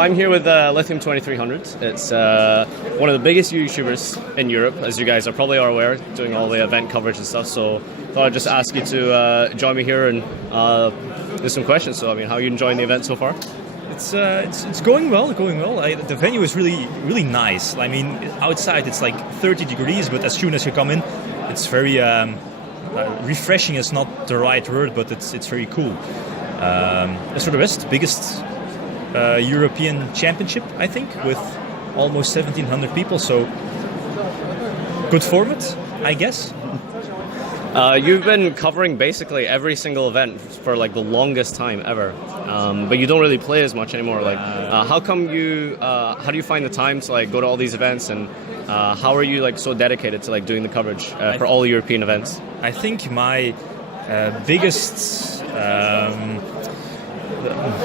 So I'm here with Lithium2300. It's one of the biggest YouTubers in Europe, as you guys are probably aware, doing all the event coverage and stuff. So I thought I'd just ask you to join me here and do some questions. So I mean, how are you enjoying the event so far? It's going well, the venue is really nice. I mean, outside it's like 30 degrees, but as soon as you come in, it's very refreshing. Is not the right word, but it's very cool. As for the rest, biggest European championship, I think, with almost 1,700 people. So good format, I guess. You've been covering basically every single event for like the longest time ever, but you don't really play as much anymore. Like, how come you? How do you find the time to like go to all these events, and how are you like so dedicated to like doing the coverage for all European events? I think my biggest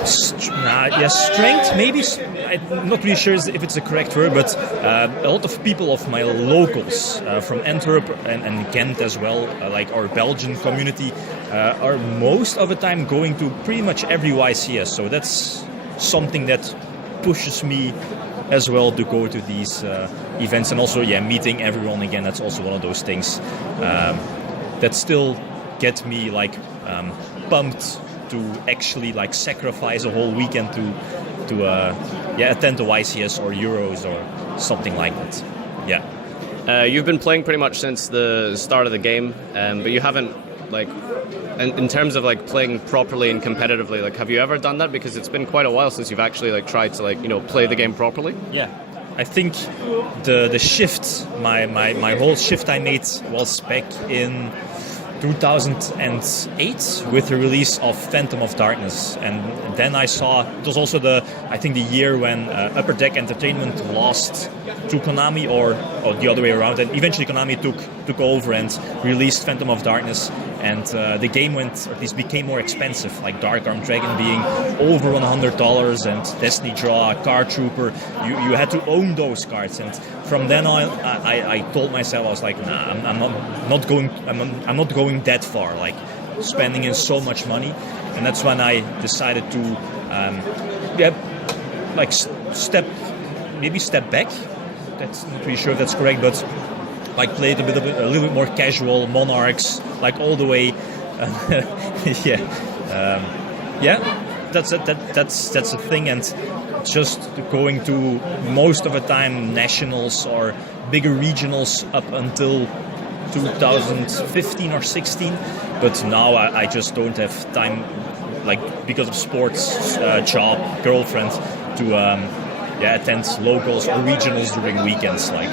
strength, maybe. I'm not really sure if it's the correct word, but a lot of people of my locals from Antwerp and Ghent as well, like our Belgian community, are most of the time going to pretty much every YCS. So that's something that pushes me as well to go to these events, and also meeting everyone again. That's also one of those things that still get me like pumped to actually like sacrifice a whole weekend to attend the YCS or Euros or something like that. Yeah. You've been playing pretty much since the start of the game, but you haven't like in terms of like playing properly and competitively. Like, have you ever done that? Because it's been quite a while since you've actually like tried to like play the game properly. Yeah. I think the shift, my whole shift I made was back in 2008 with the release of Phantom of Darkness, and then I saw it was also the year when Upper Deck Entertainment lost to Konami, or the other way around, and eventually Konami took over and released Phantom of Darkness, and the game went, or at least became, more expensive, like Dark Armed Dragon being over $100 and Destiny Draw, Card Trooper, you had to own those cards. And from then on I told myself, I was like, nah, I'm not going that far, like spending in so much money. And that's when I decided to step back. That's not really sure if that's correct, but like played a little bit more casual, Monarchs, like all the way. That's a thing, and just going to most of the time nationals or bigger regionals up until 2015 or 16, but now I just don't have time, like because of sports, job, girlfriend, to attend locals or regionals during weekends. Like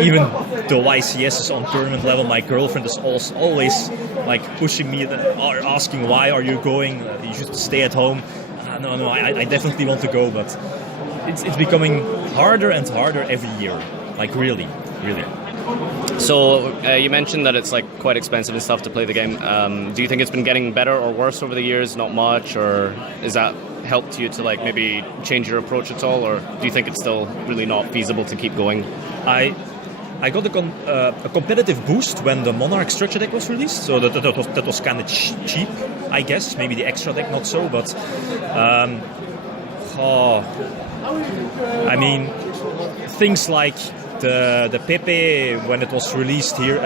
even the YCS on tournament level, my girlfriend is always like pushing me or asking, why are you going? You should stay at home. No, I definitely want to go, but it's becoming harder and harder every year. Like really. So you mentioned that it's like quite expensive and stuff to play the game. Do you think it's been getting better or worse over the years? Not much, or is that helped you to like maybe change your approach at all, or do you think it's still really not feasible to keep going? I got a competitive boost when the Monarch structure deck was released, so that was kind of cheap, I guess. Maybe the extra deck not so, but I mean, things like the Pepe, when it was released here,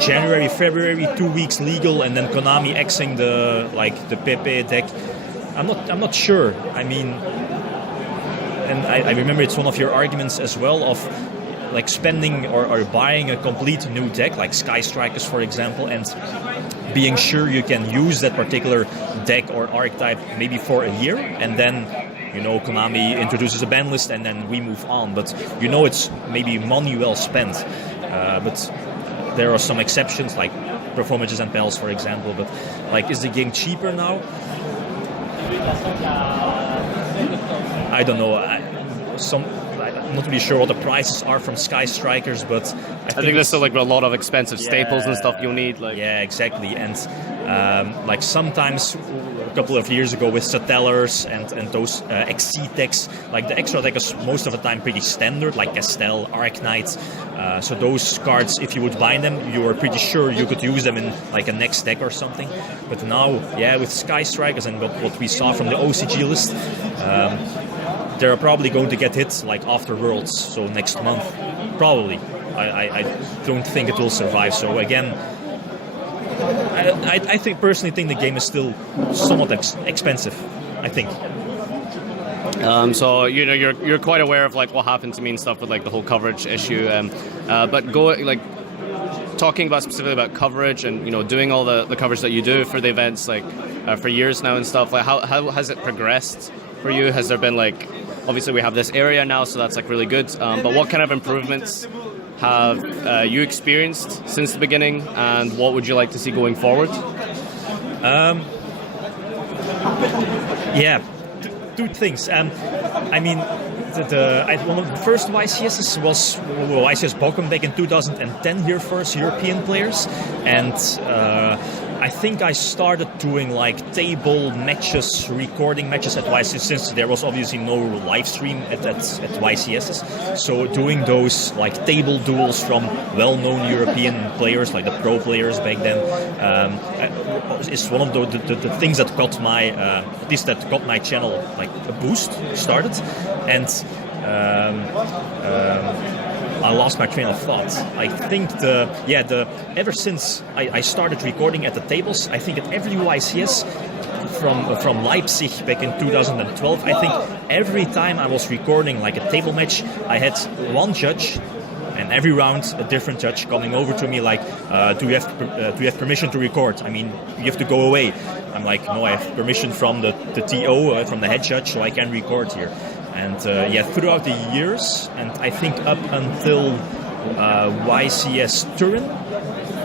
January, February, 2 weeks legal, and then Konami Xing the Pepe deck. I'm not sure. I mean, and I remember it's one of your arguments as well of like spending or buying a complete new deck, like Sky Strikers, for example, and being sure you can use that particular deck or archetype maybe for a year, and then Konami introduces a ban list and then we move on. But it's maybe money well spent. But there are some exceptions, like Performages and Pels, for example. But like, is the game cheaper now? I don't know. I'm not really sure what the prices are from Sky Strikers, but I think there's still like a lot of expensive staples and stuff you'll need. Like, yeah, exactly. And like sometimes couple of years ago with Satellars and those XC decks. Like the extra deck is most of the time pretty standard, like Castel, Arknight. So those cards, if you would buy them, you were pretty sure you could use them in like a next deck or something. But now, yeah, with Sky Strikers and what we saw from the OCG list, they're probably going to get hit like after Worlds, so next month, probably. I don't think it will survive. So again, I personally think the game is still somewhat expensive. I think. So you're quite aware of like what happened to me and stuff with like the whole coverage issue. But talking about specifically about coverage and doing all the coverage that you do for the events like for years now and stuff. Like how has it progressed for you? Has there been like, obviously we have this area now, so that's like really good. But what kind of improvements have you experienced since the beginning, and what would you like to see going forward? Yeah, two things. I mean, one of the first YCSs was YCS Bochum back in 2010 here for us European players, and I think I started doing like table matches, recording matches at YCS, since there was obviously no live stream at YCSs. So doing those like table duels from well-known European players, like the pro players back then, is one of the things that got my that got my channel like a boost started, and I lost my train of thought. I think ever since I started recording at the tables, I think at every YCS from Leipzig back in 2012, I think every time I was recording like a table match, I had one judge, and every round a different judge coming over to me like, do you have permission to record? I mean, you have to go away. I'm like, no, I have permission from the TO, from the head judge, so I can record here. And throughout the years, and I think up until YCS Turin,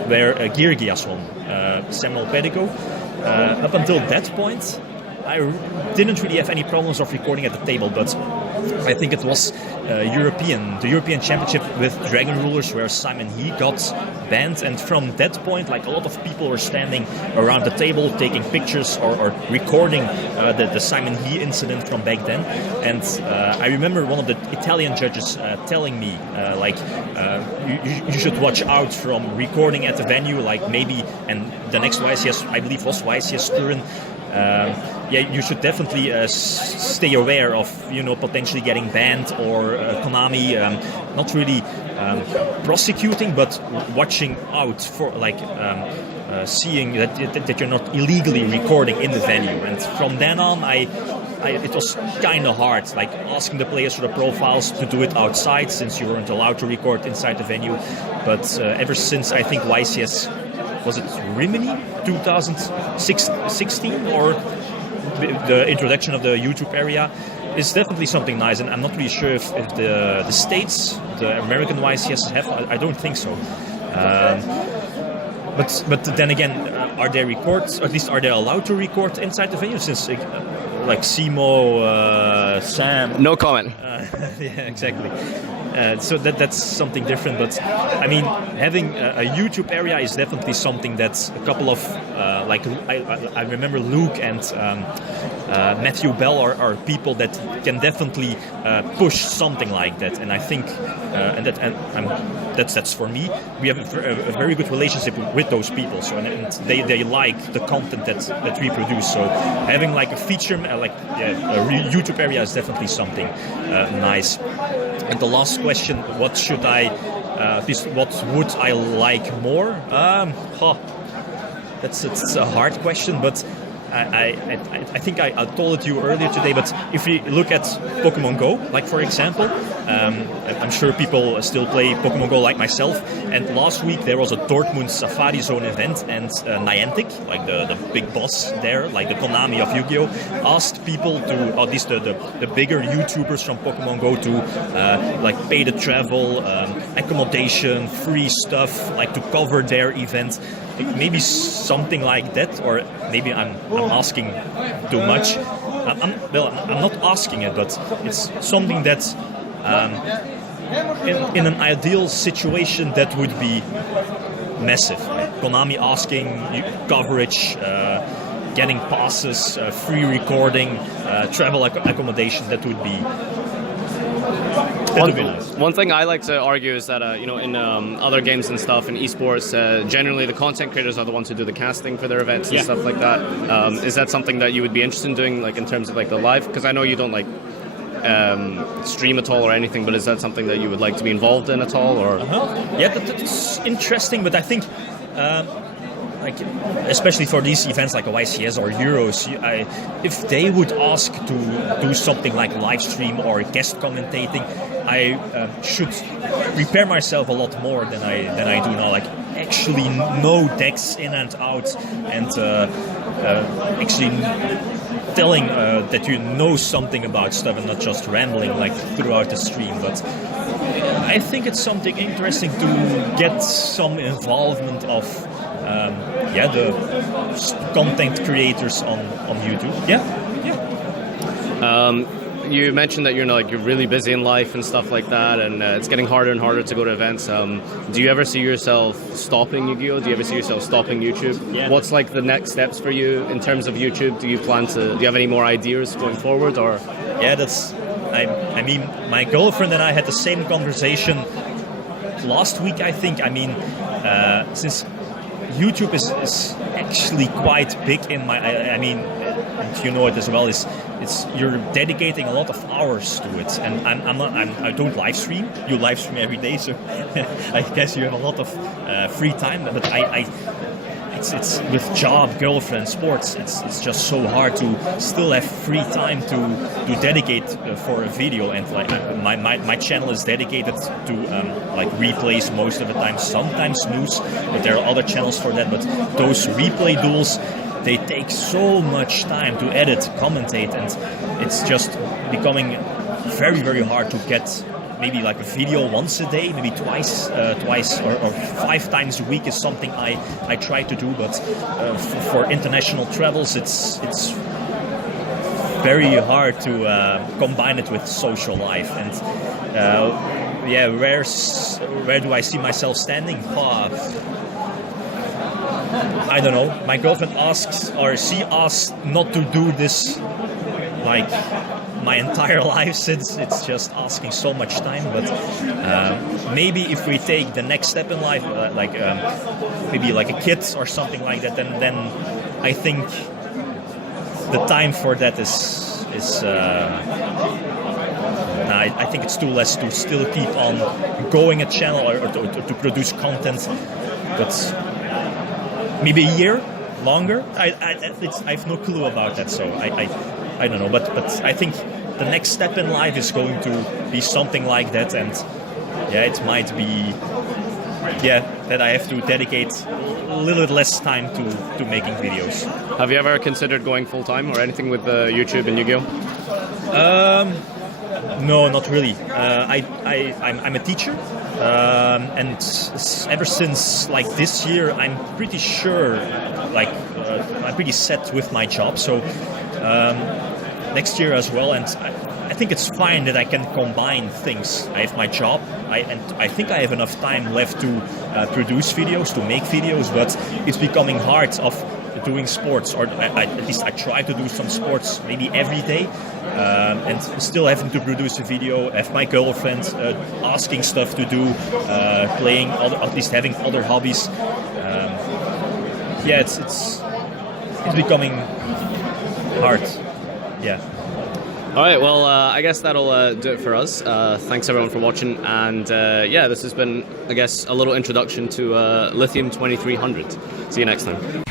where Georgias won, Samuel Pedigo, up until that point, I didn't really have any problems of recording at the table, but I think it was the European Championship with Dragon Rulers where Simon He got banned, and from that point, like a lot of people were standing around the table taking pictures or recording the Simon He incident from back then. And I remember one of the Italian judges telling me you should watch out from recording at the venue, like maybe, and the next YCS I believe was YCS Turin. You should definitely stay aware of potentially getting banned, or Konami not really prosecuting, but watching out for seeing that you're not illegally recording in the venue. And from then on, it was kind of hard, like asking the players for the profiles to do it outside, since you weren't allowed to record inside the venue. But ever since I think YCS, was it Rimini 2016, or the introduction of the YouTube area, is definitely something nice. And I'm not really sure if the States, the American YCS have. I don't think so. But then again, are they records? At least are they allowed to record inside the venue? Since like Simo, Sam. No comment. Yeah, exactly. So that's something different. But I mean, having a YouTube area is definitely something that's a couple of I remember Luke and Matthew Bell are people that can definitely push something like that. And I think that's for me. We have a very good relationship with those people. So and they like the content that we produce. So having like a feature a YouTube area is definitely something nice. And the last question: what should what would I like more? It's a hard question, but I think I told it you earlier today. But if we look at Pokemon Go, like for example, I'm sure people still play Pokemon Go like myself. And last week there was a Dortmund Safari Zone event, and Niantic, like the big boss there, like the Konami of Yu-Gi-Oh, asked people to, at least the bigger YouTubers from Pokemon Go, to pay the travel, accommodation, free stuff, like to cover their event. Maybe something like that, or maybe I'm asking too much. I'm not asking it, but it's something that's in an ideal situation that would be massive. Konami asking coverage, getting passes, free recording, travel accommodation. That would be nice. One thing I like to argue is that in other games and stuff, in esports, generally the content creators are the ones who do the casting for their events and stuff like that. Is that something that you would be interested in doing, like in terms of like the live? Because I know you don't like stream at all or anything, but is that something that you would like to be involved in at all? Or yeah, that's interesting. But I think, like especially for these events like YCS or Euros, if they would ask to do something like live stream or guest commentating, I should prepare myself a lot more than I do now. Like actually know decks in and out, and actually telling that you know something about stuff and not just rambling like throughout the stream. But I think it's something interesting to get some involvement of the content creators on YouTube. You mentioned that you're really busy in life and stuff like that, and it's getting harder and harder to go to events. Do you ever see yourself stopping Yu-Gi-Oh? Do you ever see yourself stopping YouTube? Yeah. What's like the next steps for you in terms of YouTube? Do you have any more ideas going forward, or? Yeah, I mean, my girlfriend and I had the same conversation last week, I think. I mean, since YouTube is actually quite big in my. I mean, and you know it as well. You're dedicating a lot of hours to it, and I don't live stream. You live stream every day, so I guess you have a lot of free time. But it's with job, girlfriend, sports. It's just so hard to still have free time to dedicate for a video. And like my channel is dedicated to like replays most of the time. Sometimes news, but there are other channels for that. But those replay duels, they take so much time to edit, commentate, and it's just becoming very, very hard to get maybe like a video once a day, maybe twice or 5 times a week is something I try to do. But for international travels, it's very hard to combine it with social life. And where do I see myself standing? I don't know. My girlfriend she asks not to do this like my entire life, since it's just asking so much time. But maybe if we take the next step in life, maybe like a kid or something like that, then I think the time for that is I think it's too less to still keep on going a channel or to produce content. But maybe a year longer. I have no clue about that, so I don't know. But I think the next step in life is going to be something like that, and it might be that I have to dedicate a little bit less time to making videos. Have you ever considered going full time or anything with YouTube and Yu-Gi-Oh? No, not really. I'm a teacher, and ever since like this year, I'm pretty sure, I'm pretty set with my job. So next year as well, and I think it's fine that I can combine things. I have my job, and I think I have enough time left to produce videos, to make videos, but it's becoming hard of doing sports, or at least I try to do some sports maybe every day, and still having to produce a video, have my girlfriend asking stuff to do, playing, at least having other hobbies. It's becoming hard. Yeah. All right, well, I guess that'll do it for us. Thanks everyone for watching, and this has been, I guess, a little introduction to Lithium2300. See you next time.